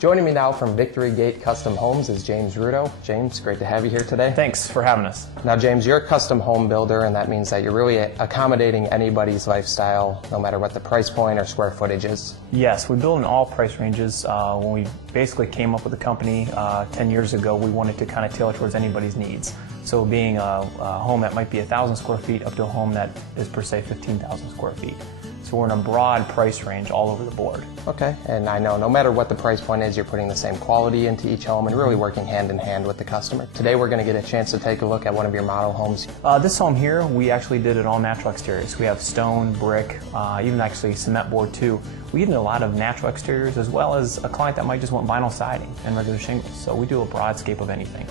Joining me now from VictoryGate Custom Homes is James Rudo. James, great to have you here today. Thanks for having us. Now, James, you're a custom home builder, and that means that you're really accommodating anybody's lifestyle, no matter what the price point or square footage is. Yes, we build in all price ranges. When we basically came up with the company 10 years ago, we wanted to kind of tailor towards anybody's needs. So being a home that might be 1,000 square feet up to a home that is per se 15,000 square feet. So we're in a broad price range all over the board. Okay, and I know no matter what the price point is, you're putting the same quality into each home and really working hand in hand with the customer. Today we're going to get a chance to take a look at one of your model homes. This home here, we actually did it all natural exteriors. We have stone, brick, even actually cement board too. We did a lot of natural exteriors as well as a client that might just want vinyl siding and regular shingles. So we do a broad scape of anything.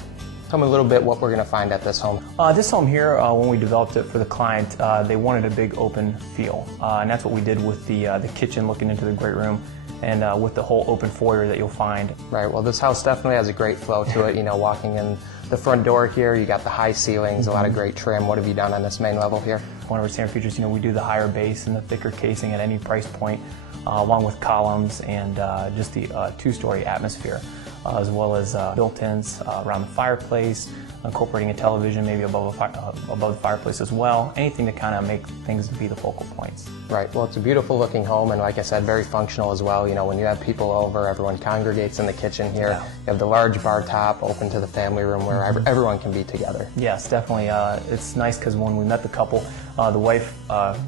Tell me a little bit what we're going to find at this home. This home here, when we developed it for the client, they wanted a big open feel. And that's what we did with the kitchen looking into the great room and with the whole open foyer that you'll find. Right, well this house definitely has a great flow to it. You know, walking in the front door here, you got the high ceilings, a lot of great trim. What have you done on this main level here? One of our standard features, we do the higher base and the thicker casing at any price point, along with columns and just the two-story atmosphere. As well as built-ins around the fireplace, incorporating a television maybe above the fireplace as well. Anything to kind of make things be the focal points. Right, well it's a beautiful looking home and like I said, very functional as well. You know, when you have people over, everyone congregates in the kitchen here. Yeah. You have the large bar top open to the family room where everyone can be together. Yes, definitely. It's nice because when we met the couple, the wife,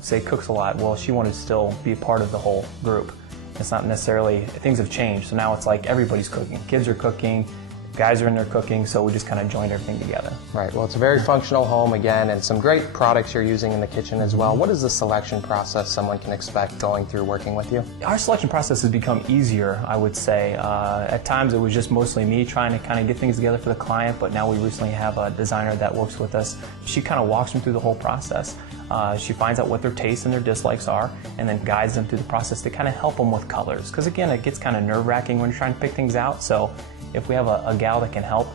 say, cooks a lot. Well, she wanted to still be a part of the whole group. It's not necessarily, things have changed, so now it's like everybody's cooking. Kids are cooking, guys are in there cooking, so we just kind of joined everything together. Right, well it's a very functional home again, and some great products you're using in the kitchen as well. What is the selection process someone can expect going through working with you? Our selection process has become easier, I would say. At times it was just mostly me trying to kind of get things together for the client, but now we recently have a designer that works with us. She kind of walks them through the whole process. She finds out what their tastes and their dislikes are and then guides them through the process to kind of help them with colors. Because again, it gets kind of nerve-wracking when you're trying to pick things out. So if we have a gal that can help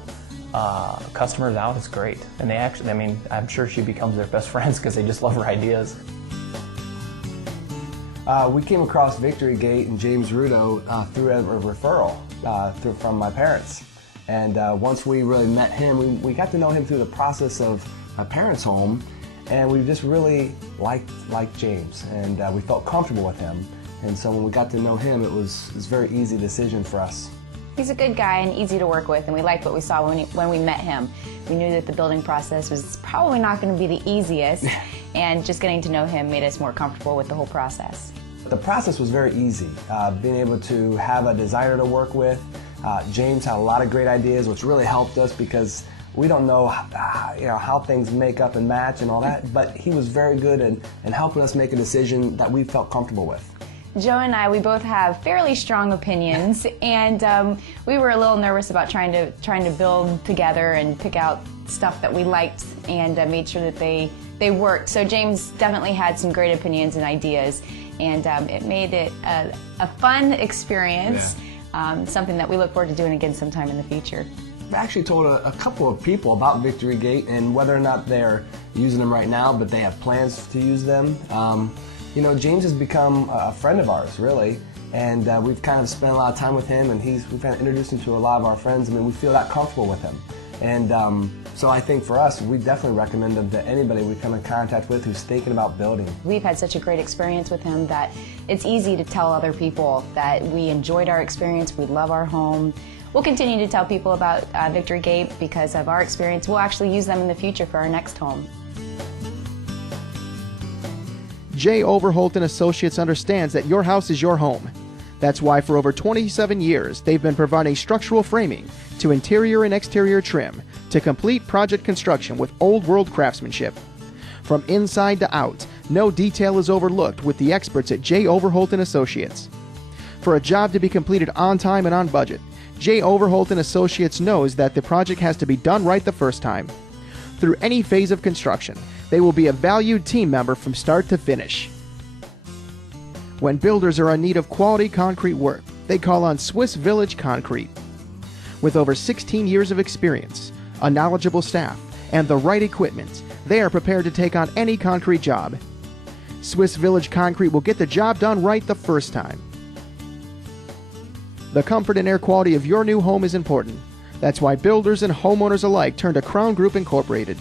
customers out, it's great. And they actually, I'm sure she becomes their best friends because they just love her ideas. We came across VictoryGate and James Rudo through a referral from my parents. And once we really met him, we got to know him through the process of my parents' home. And we just really liked James, and we felt comfortable with him. And so when we got to know him, it was a very easy decision for us. He's a good guy and easy to work with, and we liked what we saw when we met him. We knew that the building process was probably not going to be the easiest, and just getting to know him made us more comfortable with the whole process. The process was very easy. Being able to have a designer to work with. James had a lot of great ideas, which really helped us because we don't know, how things make up and match and all that, but he was very good in helping us make a decision that we felt comfortable with. Joe and I, we both have fairly strong opinions, and we were a little nervous about trying to build together and pick out stuff that we liked and made sure that they worked. So James definitely had some great opinions and ideas, and it made it a fun experience, something that we look forward to doing again sometime in the future. I actually told a couple of people about VictoryGate and whether or not they're using them right now, but they have plans to use them. James has become a friend of ours, really, and we've kind of spent a lot of time with him, and we've kind of introduced him to a lot of our friends. We feel that comfortable with him. And so I think for us, we definitely recommend them to anybody we come in contact with who's thinking about building. We've had such a great experience with him that it's easy to tell other people that we enjoyed our experience, we love our home. We'll continue to tell people about VictoryGate because of our experience. We'll actually use them in the future for our next home. J. Overholt & Associates understands that your house is your home. That's why for over 27 years, they've been providing structural framing to interior and exterior trim to complete project construction with old-world craftsmanship. From inside to out, no detail is overlooked with the experts at J. Overholt & Associates. For a job to be completed on time and on budget, J. Overholt & Associates knows that the project has to be done right the first time. Through any phase of construction, they will be a valued team member from start to finish. When builders are in need of quality concrete work, they call on Swiss Village Concrete. With over 16 years of experience, a knowledgeable staff, and the right equipment, they are prepared to take on any concrete job. Swiss Village Concrete will get the job done right the first time. The comfort and air quality of your new home is important. That's why builders and homeowners alike turn to Crown Group Incorporated.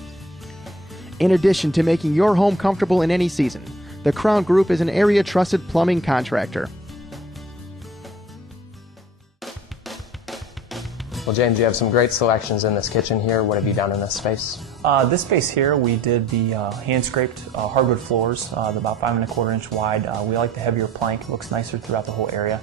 In addition to making your home comfortable in any season, the Crown Group is an area-trusted plumbing contractor. Well, James, you have some great selections in this kitchen here. What have you done in this space? This space here, we did the hand-scraped hardwood floors, about 5 1/4 inch wide. We like the heavier plank. It looks nicer throughout the whole area.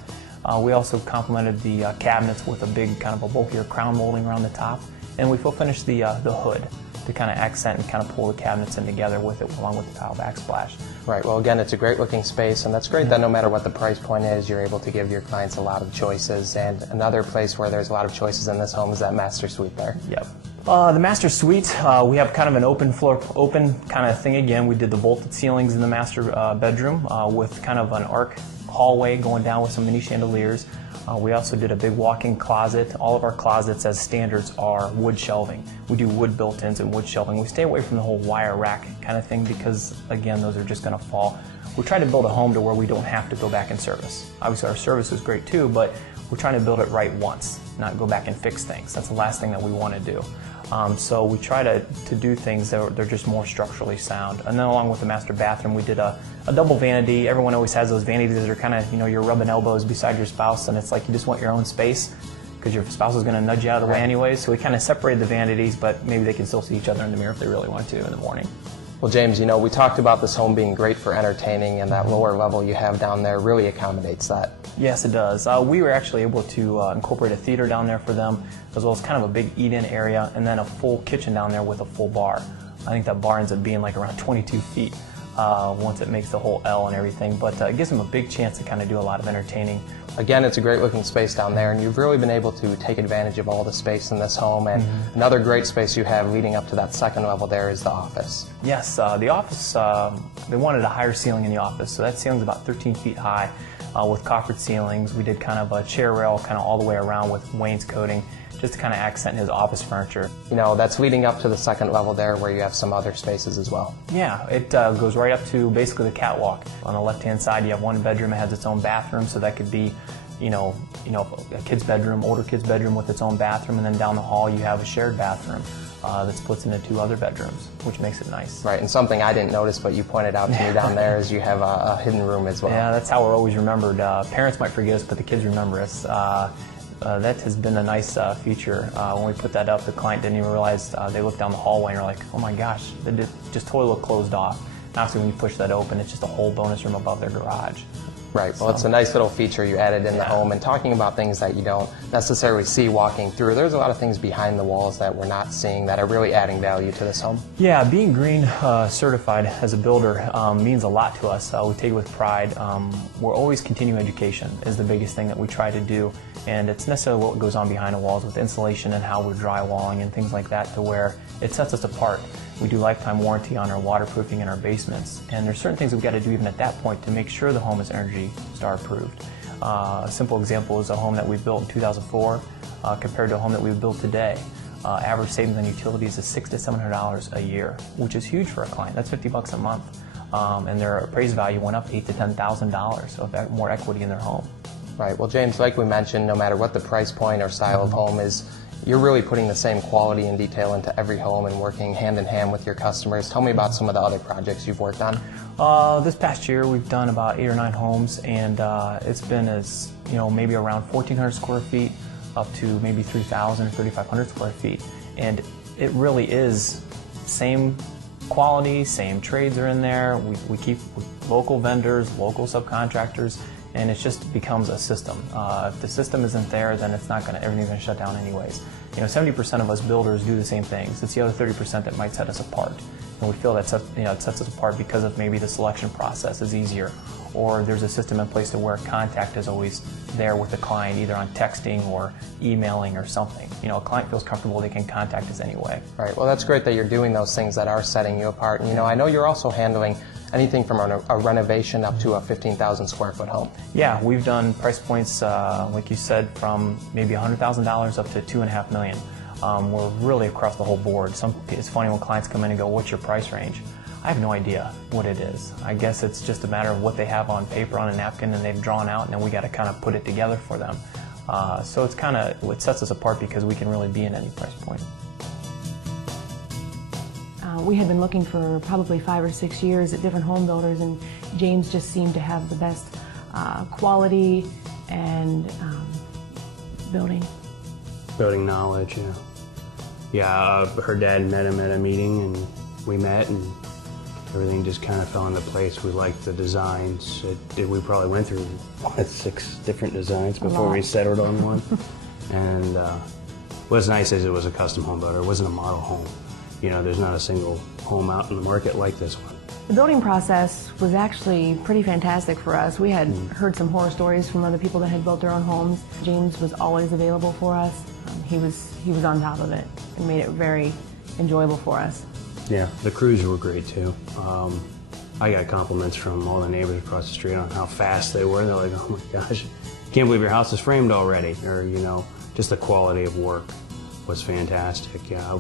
We also complemented the cabinets with a big kind of a bulkier crown molding around the top. And we full finished the hood to kind of accent and kind of pull the cabinets in together with it, along with the tile backsplash. Right, well again, it's a great looking space, and that's great that no matter what the price point is, you're able to give your clients a lot of choices. And another place where there's a lot of choices in this home is that master suite there. Yep. The master suite, we have kind of an open kind of thing again. We did the vaulted ceilings in the master bedroom with kind of an arc hallway going down with some mini chandeliers. We also did a big walk-in closet. All of our closets as standards are wood shelving. We do wood built-ins and wood shelving. We stay away from the whole wire rack kind of thing because, again, those are just going to fall. We try to build a home to where we don't have to go back and service. Obviously our service is great too, but we're trying to build it right once, not go back and fix things. That's the last thing that we want to do. So we try to do things that they're just more structurally sound. And then along with the master bathroom, we did a double vanity. Everyone always has those vanities that are kind of, you're rubbing elbows beside your spouse, and it's like you just want your own space because your spouse is going to nudge you out of the way anyways. So we kind of separated the vanities, but maybe they can still see each other in the mirror if they really want to in the morning. Well, James, we talked about this home being great for entertaining, and that lower level you have down there really accommodates that. Yes, it does. We were actually able to incorporate a theater down there for them, as well as kind of a big eat-in area, and then a full kitchen down there with a full bar. I think that bar ends up being like around 22 feet once it makes the whole L and everything, but it gives them a big chance to kind of do a lot of entertaining. Again, it's a great looking space down there, and you've really been able to take advantage of all the space in this home. And another great space you have leading up to that second level there is the office. Yes, the office, they wanted a higher ceiling in the office, so that ceiling's about 13 feet high with coffered ceilings. We did kind of a chair rail kind of all the way around with wainscoting, just to kind of accent his office furniture. That's leading up to the second level there where you have some other spaces as well. Yeah, it goes right up to basically the catwalk. On the left-hand side, you have one bedroom that has its own bathroom, so that could be, a kid's bedroom, older kid's bedroom with its own bathroom, and then down the hall you have a shared bathroom that splits into 2 other bedrooms, which makes it nice. Right, and something I didn't notice but you pointed out to me down there is you have a hidden room as well. Yeah, that's how we're always remembered. Parents might forget us, but the kids remember us. That has been a nice feature. When we put that up, the client didn't even realize. They looked down the hallway and are like, oh my gosh, they just totally looked closed off. And obviously when you push that open, it's just a whole bonus room above their garage. Right, well it's a nice little feature you added in the home. And talking about things that you don't necessarily see walking through, there's a lot of things behind the walls that we're not seeing that are really adding value to this home. Yeah, being green certified as a builder means a lot to us. We take it with pride. We're always continuing education is the biggest thing that we try to do. And it's necessarily what goes on behind the walls with insulation and how we're drywalling and things like that to where it sets us apart. We do lifetime warranty on our waterproofing in our basements, and there's certain things we've got to do even at that point to make sure the home is Energy Star approved. A simple example is a home that we built in 2004 compared to a home that we've built today. Average savings on utilities is $600 to $700 a year, which is huge for a client. That's $50 a month, and their appraised value went up $8,000 to $10,000, so more equity in their home. Right, well James, like we mentioned, no matter what the price point or style of home is, you're really putting the same quality and detail into every home and working hand in hand with your customers. Tell me about some of the other projects you've worked on. This past year we've done about 8 or 9 homes, and it's been as maybe around 1,400 square feet up to maybe 3,000 or 3,500 square feet, and it really is same quality, same trades are in there. We keep local vendors, local subcontractors, and it just becomes a system. If the system isn't there, then it's not everything's gonna shut down anyways. 70% of us builders do the same things. It's the other 30% that might set us apart. And we feel that it sets us apart because of maybe the selection process is easier, or there's a system in place to where contact is always there with the client, either on texting or emailing or something. A client feels comfortable, they can contact us anyway. Right, well that's great that you're doing those things that are setting you apart. And I know you're also handling anything from a renovation up to a 15,000 square foot home. Yeah, we've done price points, like you said, from maybe $100,000 up to $2.5 million. We're really across the whole board. It's funny when clients come in and go, what's your price range? I have no idea what it is. I guess it's just a matter of what they have on paper on a napkin and they've drawn out, and then we got to kind of put it together for them. So it's kind of what sets us apart because we can really be in any price point. We had been looking for probably 5 or 6 years at different home builders, and James just seemed to have the best quality and building knowledge. Yeah, her dad met him at a meeting, and we met, and everything just kind of fell into place. We liked the designs. We probably went through 6 different designs before we settled on one. And what's nice is it was a custom home builder. It wasn't a model home. There's not a single home out in the market like this one. The building process was actually pretty fantastic for us. We had heard some horror stories from other people that had built their own homes. James was always available for us. He was on top of it and made it very enjoyable for us. Yeah, the crews were great too. I got compliments from all the neighbors across the street on how fast they were. They're like, "Oh my gosh, can't believe your house is framed already," or just the quality of work was fantastic. Yeah,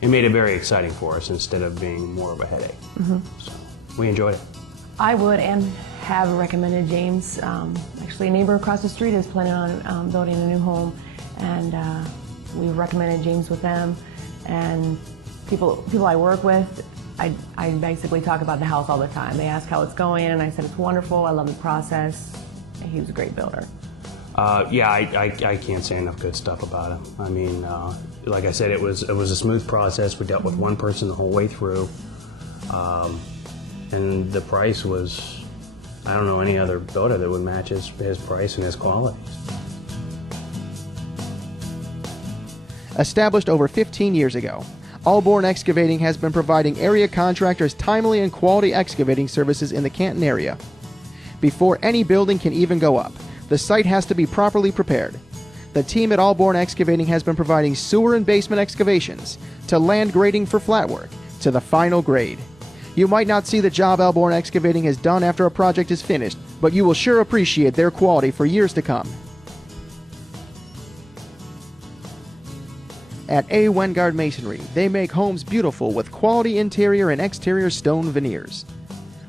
it made it very exciting for us instead of being more of a headache. So we enjoyed it. I would and have recommended James. Actually, a neighbor across the street is planning on building a new home, and we've recommended James with them. And people I work with, I basically talk about the house all the time. They ask how it's going, and I said it's wonderful. I love the process. He was a great builder. Yeah, I can't say enough good stuff about him. I mean, like I said, it was a smooth process. We dealt with one person the whole way through, and the price was, I don't know any other builder that would match his price and his quality. Established over 15 years ago, Allborn Excavating has been providing area contractors timely and quality excavating services in the Canton area. Before any building can even go up, the site has to be properly prepared. The team at Allborn Excavating has been providing sewer and basement excavations, to land grading for flat work, to the final grade. You might not see the job Allborn Excavating has done after a project is finished, but you will sure appreciate their quality for years to come. At A. Wengard Masonry, they make homes beautiful with quality interior and exterior stone veneers.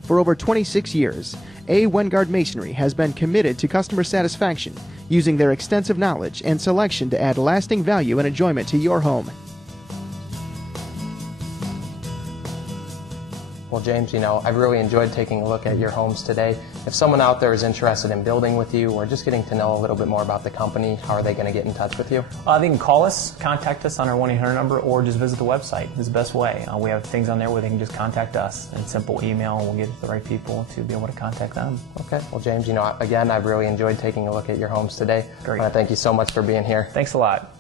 For over 26 years, A. Wengard Masonry has been committed to customer satisfaction, using their extensive knowledge and selection to add lasting value and enjoyment to your home. Well, James, I've really enjoyed taking a look at your homes today. If someone out there is interested in building with you or just getting to know a little bit more about the company, how are they going to get in touch with you? They can call us, contact us on our 1-800 number, or just visit the website. It's the best way. We have things on there where they can just contact us, and simple email, and we'll get the right people to be able to contact them. Okay. Well, James, again, I've really enjoyed taking a look at your homes today. Great. I want to thank you so much for being here. Thanks a lot.